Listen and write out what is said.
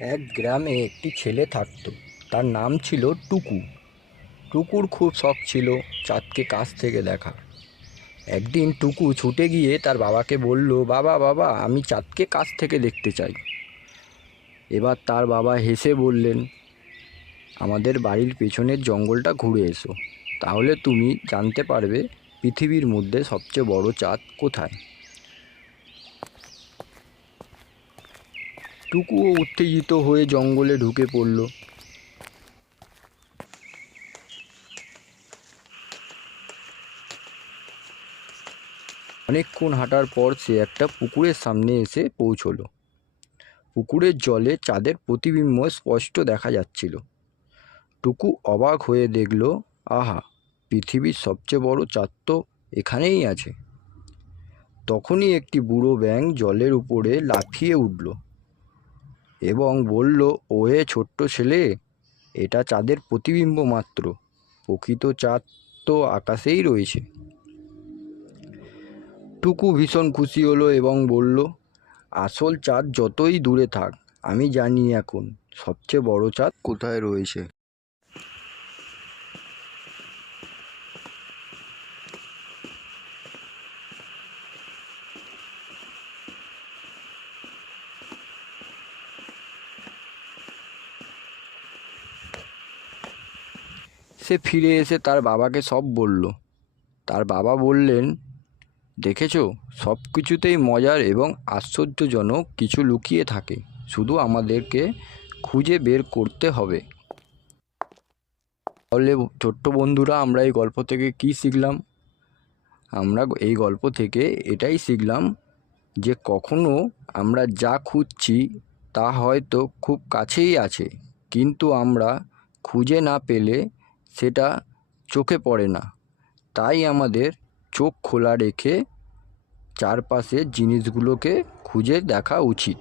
এক গ্রামে একটি ছেলে থাকত। তার নাম ছিল টুকু। টুকুর খুব শখ ছিল চাঁদকে কাছ থেকে দেখা। একদিন টুকু ছুটে গিয়ে তার বাবাকে বলল, বাবা বাবা, আমি চাঁদকে কাছ থেকে দেখতে চাই। এবার তার বাবা হেসে বললেন, আমাদের বাড়ির পেছনের জঙ্গলটা ঘুরে এসো, তাহলে তুমি জানতে পারবে পৃথিবীর মধ্যে সবচেয়ে বড় চাঁদ কোথায়। টুকুও উত্তেজিত হয়ে জঙ্গলে ঢুকে পড়ল। অনেকক্ষণ হাঁটার পর সে একটা পুকুরের সামনে এসে পৌঁছলো। পুকুরের জলে চাঁদের প্রতিবিম্ব স্পষ্ট দেখা যাচ্ছিল। টুকু অবাক হয়ে দেখল, আহা, পৃথিবীর সবচেয়ে বড় চাঁদ তো এখানেই আছে। তখনই একটি বুড়ো ব্যাঙ জলের উপরে লাফিয়ে উঠল এবং বলল, ওহে ছোট্ট ছেলে, এটা চাঁদের প্রতিবিম্ব মাত্র, প্রকৃত চাঁদ তো আকাশেই রয়েছে। টুকু ভীষণ খুশি হলো এবং বলল, আসল চাঁদ যতই দূরে থাক, আমি জানি এখন সবচেয়ে বড় চাঁদ কোথায় রয়েছে। সে ফিরে এসে তার বাবাকে সব বলল। তার বাবা বললেন, দেখেছো, সব কিছুতেই মজার এবং আশ্চর্যজনক কিছু লুকিয়ে থাকে, শুধু আমাদেরকে খুঁজে বের করতে হবে। তাহলে ছোট্ট বন্ধুরা, আমরা এই গল্প থেকে কি শিখলাম? আমরা এই গল্প থেকে এটাই শিখলাম যে কখনো আমরা যা খুঁজছি তা হয়তো খুব কাছেই আছে, কিন্তু আমরা খুঁজে না পেলে সেটা চোখে পড়ে না। তাই আমাদের চোখ খোলা রেখে চারপাশের জিনিসগুলোকে খুঁজে দেখা উচিত।